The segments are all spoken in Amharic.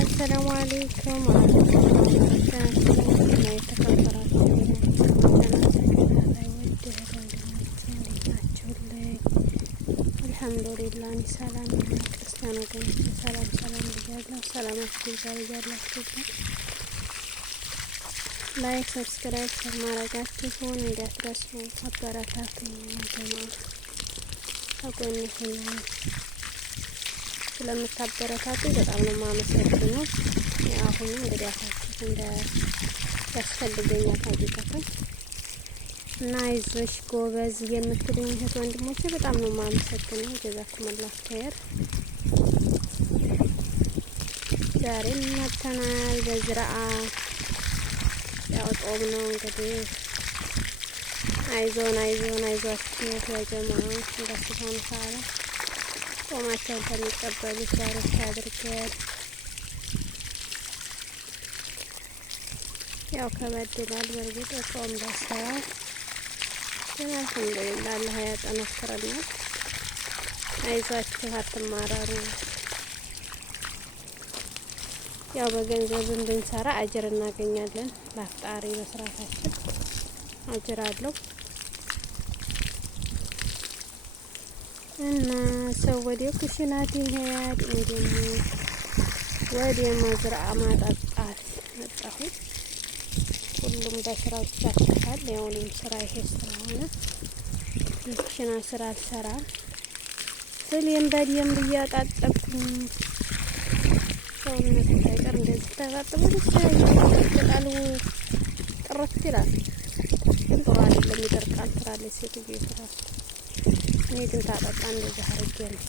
السلام عليكم ورحمة الله وبركاته. ما يتكبراتكم الحمد لله أني سلام كريستيان وقنت سلام بجالله سلامتكم بجالله لايك سبسكرايب ማድረጋችሁን እንዳትረሱ አበረታቱኝ ጀማዓ አቆኝ ስለምታበረታቱኝ በጣም ነው የማመሰግነው። አሁን እንግዲህ አታችሁ እንደ ያስፈልገኛል ታውቃላችሁ እና አይዞሽ ጎበዝ የምትሉኝ እህት ወንድሞቼ በጣም ነው የማመሰግነው። ጀዛኩሙላህ ኸይር። ዛሬ መተናል በዝራአ ያው ጾም ነው እንግዲህ አይዟችሁ ያ ጀማዓ እንደሱን ታላ ጾማቸውን ከሚቀበሉት ዛሬ አድርገን ያው ከበድላል በርግጥ ጾም ደሰው ግን አልሐምዱሊላህ አላህ ያጠናክረናል። አይዟችሁ አትማረሩ። ያው በገንዘብም ብንሰራ አጅር እናገኛለን። ለአፍጣሪ መስራታችን አጅር አለው እና ሰው ወደ ኩሽናት ይሄድ እንደሞ ወደ መዝራዓ ማጠጣት መጣሁት። ሁሉም በስራው ይሳተፋል። ያው እኔም ስራ ይሄ ስለሆነ የኩሽና ስራ አልሰራም። ስሌም በደንብ እያጣጠብኩኝ ሰውነት ሳይቀር እንደዚህ ተጣጥቦ ይችላል ጥርት ይላል። ግን ጥሩ አይደለም ይደርቃል ትላለች ሴትዮ ይሰራል። እኔ ግን ታጠጣ እንደዚህ አድርጌ ነው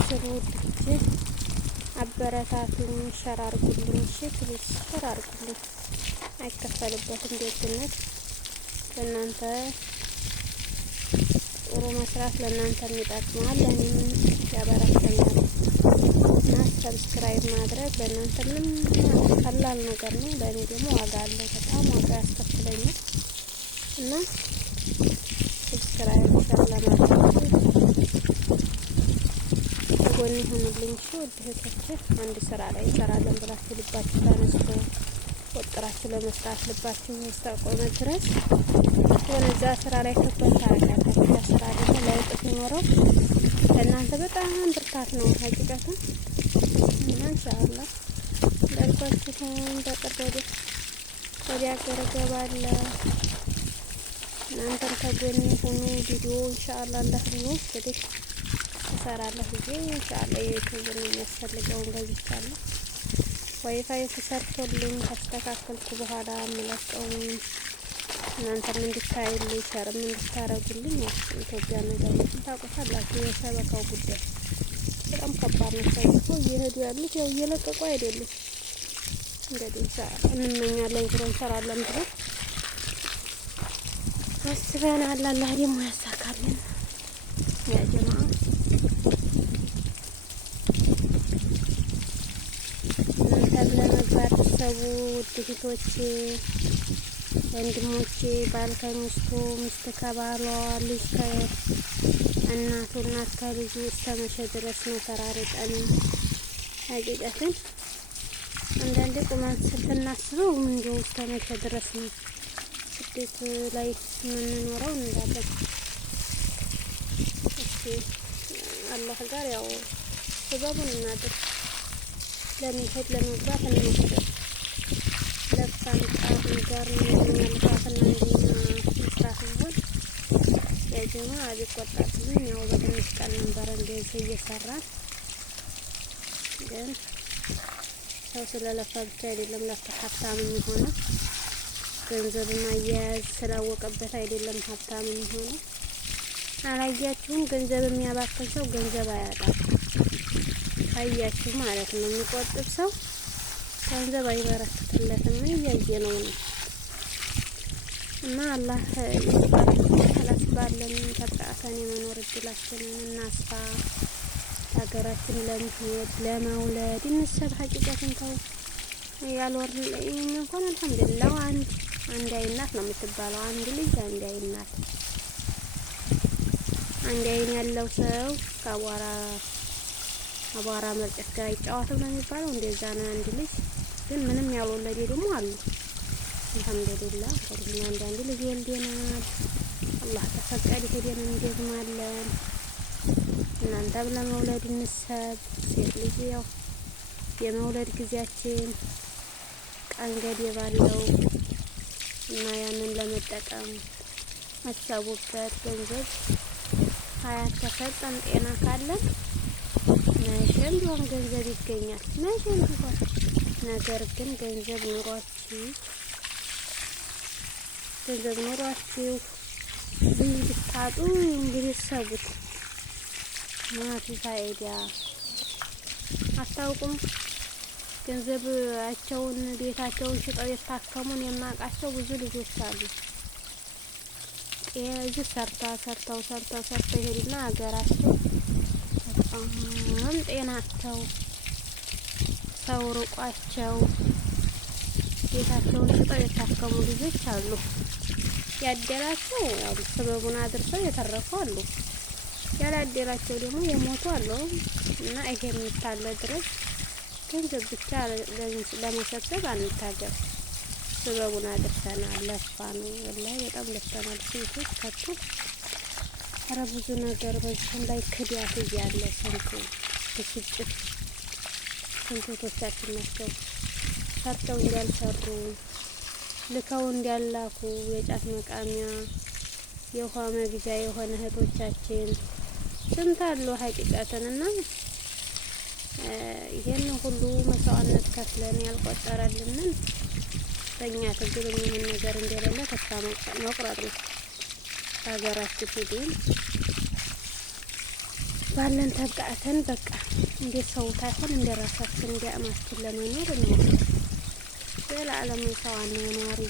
ስለወድጄ አበረታቱኝ፣ ሸር አድርጉልኝ። እሺ ፕሊዝ ሸር አድርጉልኝ። አይከፈልበትም ደግነት። ለእናንተ ጥሩ መስራት ለእናንተ ይጠቅማል፣ ለእኔም ያበረታኛል። እና ሰብስክራይብ ማድረግ ለእናንተ ምንም ቀላል ነገር ነው፣ ለእኔ ደግሞ ዋጋ አለው። በጣም ዋጋ ያስከፍለኛል እና ሰብስክራይብ ሸር ለማድረግ ጎን ይሁንልኝ። እሺ ውድ እህቶቼ አንድ ስራ ላይ እንሰራለን ብላችሁ ልባችሁ ተነስቶ ወጥራችሁ ለመስራት ልባችሁ እስከቆመ ድረስ ወነዛ ስራ ላይ ትኩረት ታደርጋላችሁ። ያ ስራ ደግሞ ለውጥ ሲኖረው ለእናንተ በጣም ብርታት ነው ሀቂቀቱን እና ኢንሻአላህ እንዳልኳችሁ በቅርብ ወደ አገር እገባለሁ። እናንተም ከጎኔ ሁኑ። ቪዲዮ ኢንሻአላህ እንደሁሉ እንግዲህ እሰራለሁ ብዬ ኢንሻአላህ የዩቲዩብን የሚያስፈልገውን ገዝቻለሁ። ዋይፋይ ተሰርቶልኝ ካስተካከልኩ በኋላ የምለቀውን እናንተም እንድታዩልኝ ሸርም እንድታረጉልኝ ኢትዮጵያ ነገሮችን ታውቁታላችሁ። የሸበካው ጉዳይ በጣም ከባድ ነው። ሰው እየሄዱ ያሉት ያው እየለቀቁ አይደሉም። እንግዲህ እንመኛለን ዙሮ እንሰራለን ብለን አስበናል። አላህ ደግሞ ያሳካልን ያ ጀማዓ። እናንተም ለመግባት ሰው ውድ እህቶቼ ወንድሞቼ፣ ባል ከሚስቱ፣ ሚስት ከባሏ፣ ልጅ ከእናቱ፣ እናት ከልጁ እስከመቼ ድረስ ነው ተራርቀን? ሀቂቀትን አንዳንዴ ቁመን ስናስበው እንደው እስከመቼ ድረስ ነው ስደት ላይ የምንኖረው እንዳለን። እሺ አላህ ጋር ያው ሰበቡን እናድርግ። ለመሄድ ለመግባት እንሞክር። ለፍታን ጣር ነገር የሚያልፋትና እንደኛ መስራት ነው። የጀማ አልቆጣጥልኝ ያው በትንሽ ቀን ነበር እንደዚህ እየሰራን ግን ሰው ስለለፋ ብቻ አይደለም ለፍታ ሀብታም የሚሆነው። ገንዘብ ማያያዝ ስላወቀበት አይደለም ሀብታም የሚሆነው። አላያችሁም? ገንዘብ የሚያባክን ሰው ገንዘብ አያጣም። አያችሁ ማለት ነው። የሚቆጥብ ሰው ገንዘብ አይበረክትለትም። እያየነው ነው። እና አላህ ይባርክ ባለን ተጣጣን የመኖር እድላችንን እናስፋ። ሀገራችን ለመሄድ ለመውለድ እንሰብ ሀቂቀትን ተው ያልወር እንኳን አልሐምዱሊላህ አንድ አይናት ነው የምትባለው። አንድ ልጅ አንድ አይናት አንድ አይን ያለው ሰው ከአቧራ መርጨት ጋር ይጫወታል ነው የሚባለው። እንደዛ ነው። አንድ ልጅ ግን ምንም ያልወለደ ደግሞ አሉ። አልሐምዱሊላህ እንግዲህ አንዳንድ ልጅ ወልደናል። አላህ ተፈቀደ ሄደን እንደግማለን። እናንተም ለመውለድ እንሰብ። ሴት ልጅ ያው የመውለድ ጊዜያችን ቀን ገደብ አለው እና ያንን ለመጠቀም አሳቡበት። ገንዘብ ሀያት ተሰጠን ጤና ካለን መቼም ቢሆን ገንዘብ ይገኛል። መቼም ቢሆን ነገር ግን ገንዘብ ኑሯችሁ ብታጡ እንግዲህ ሰቡት ማፊ ፋይዳ አታውቁም። ገንዘባቸውን ቤታቸውን ሽጠው የታከሙን የማውቃቸው ብዙ ልጆች አሉ። እዚህ ሰርተው ይሄዱና ሀገራቸው በጣም ጤናቸው ሰው ርቋቸው ቤታቸውን ሽጠው የታከሙ ልጆች አሉ። ያደላቸው ያው ሰበቡን አድርሰው የተረፉ አሉ። ያላደላቸው ደግሞ የሞቱ አሉ። እና ይሄ የምታለ ድረስ ገንዘብ ብቻ ለመሰብሰብ አንታገር። ሰበቡን አድርሰናል። ለፋን ወላሂ በጣም ለፍተናል። ሴቶች ከቶ ኧረ ብዙ ነገር በዚህም ላይ ክዳት እያለ ስንቱ ብስጭት ስንቶቻችን ናቸው ሰርተው እንዳልሰሩ ልከው እንዳላኩ የጫት መቃሚያ የውሃ መግዣ የሆነ እህቶቻችን ስንት አሉ ሀቂቃተንና ይሄን ሁሉ መስዋዕትነት ከፍለን ያልቆጠረልንን በእኛ ትግል የሚሆን ነገር እንደሌለ ተስፋ መቁረጥ ነው። ሀገራችን ሄደን ባለን ተብቃተን በቃ እንደ ሰው ታይሆን እንደ ራሳችን እንደ አማችን ለመኖር ነው። ለዓለም ሰው አኗኗሪ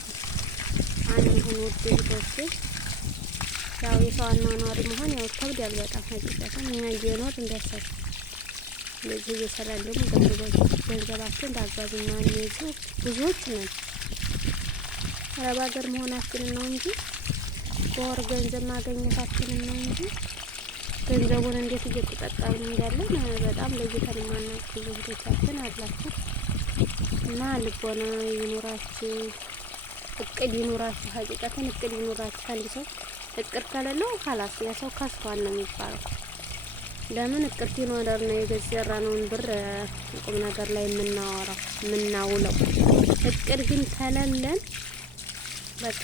አንሁን ውድ ልጆች። ያው የሰው አኗኗሪ መሆን ያው ከብዳል በጣም ሀቂቃተን እኛ እየኖር እንዲያሰብ ለዚህ እየሰራን ደግሞ ገንዘባችን በአግባቡ ማንይዙ ብዙዎች ነን። አረብ ሀገር መሆናችንን ነው እንጂ በወር ገንዘብ ማግኘታችንን ነው እንጂ ገንዘቡን እንዴት እየተጠቀምን እንዳለን በጣም ለይተን የማናውቅ ብዙ እህቶቻችን አላችሁ። እና ልቦና ይኑራችሁ፣ እቅድ ይኑራችሁ። ሀቂቃተን እቅድ ይኑራችሁ። አንድ ሰው እቅድ ከሌለው ሀላስ ያ ሰው ከስቷል ነው የሚባለው። ለምን እቅድ ሲኖረን ነው የዘራነውን ብር ቁም ነገር ላይ የምናውለው። እቅድ ግን ከሌለን በቃ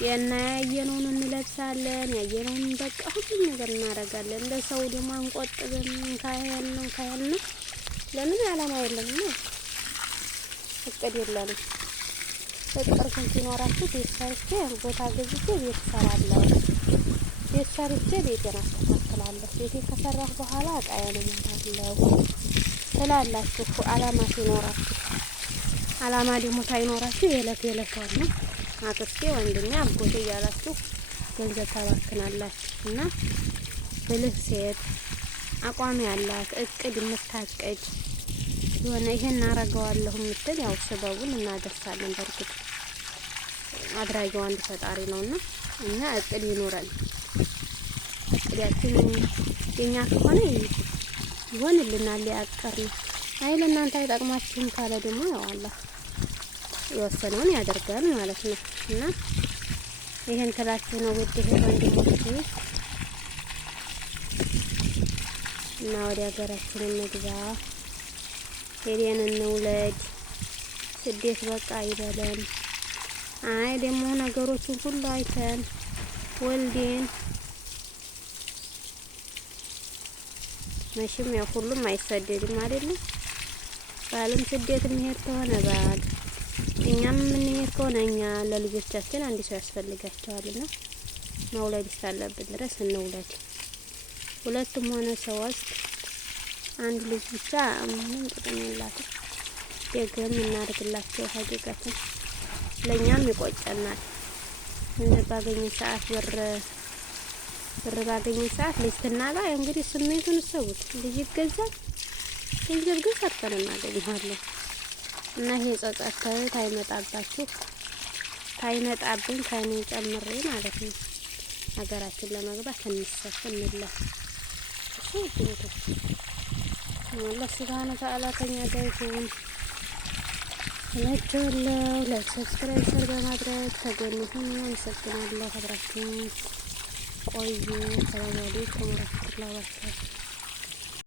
ያየነውን እንለብሳለን፣ ያየነውን በቃ ሁሉም ነገር እናደርጋለን። ለሰው ደግሞ አንቆጥብም። ካያልን ለምን አላማ የለንም ነው እቅድ የለንም። እቅድ ግን ሲኖራችሁ ቤት ሰርቼ ቦታ ገዝቼ ቤት እሰራለሁ፣ ቤት ሰርቼ ቤቴን አስተካክላለሁ፣ ቤቴ ከሰራሁ በኋላ እቃዬን እሞላለሁ ትላላችሁ። አላማ ሲኖራችሁ። አላማ ደግሞ ሳይኖራችሁ የዕለት ነው አክስቴ ወንድሜ አጎቴ እያላችሁ ገንዘብ ታባክናላችሁ። እና ብልህ ሴት አቋም ያላት እቅድ የምታቅድ የሆነ ይሄን አረገዋለሁ የምትል ያው ሰበቡን እናደርሳለን። በርግጥ አድራጊው አንድ ፈጣሪ ነውና እኛ እቅድ ይኖረን። እቅዳችን የኛ ከሆነ ይሆንልናል። ያቀርነው አይል እናንተ አይጠቅማችሁም ካለ ደግሞ ያው አላህ የወሰነውን ያደርጋል ማለት ነው። እና ይሄን ትላችሁ ነው ውድ ወንድሞቼ። እና ወደ ሀገራችን እንግባ፣ ሄደን እንውለድ። ስደት በቃ አይበለን። አይ ደግሞ ነገሮችን ሁሉ አይተን ወልዴን መቼም ያው ሁሉም አይሰደድም አይደለም። ባልም ስደት የሚሄድ ከሆነ ባል እኛም የምንሄድ ከሆነ እኛ ለልጆቻችን አንድ ሰው ያስፈልጋቸዋልና መውለድ እስካለብን ድረስ እንውለድ። ሁለቱም ሆነ ሶስት አንድ ልጅ ብቻ ምንም ጥቅም የላትም። ደግም እናድርግላቸው። ሀቂቃችን ለእኛም ይቆጨናል። ባገኘን ሰዓት ብር ባገኘን ሰዓት ልጅ ስናጣ እንግዲህ ስሜቱን እሰቡት። ልጅ ይገዛል፣ ገንዘብ ግን ሰርተን እናገኘዋለን። እና ይሄ ጸጸት ታይመጣባችሁ ታይመጣብን ከኔ ጨምሬ ማለት ነው። ሀገራችን ለመግባት እንሰፍ እንለፍ። እሱ ውድቶች አላህ ሱብሃነ ወተዓላ ከኛ ጋር ይሁን እላችኋለሁ። ላይክ፣ ሰብስክራይብ፣ ሸር በማድረግ ከጎን ሁኑ። አመሰግናለሁ። አብራችሁን ቆዩ። ሰላም አለይኩም ወራህመቱላሂ ወበረካቱሁ።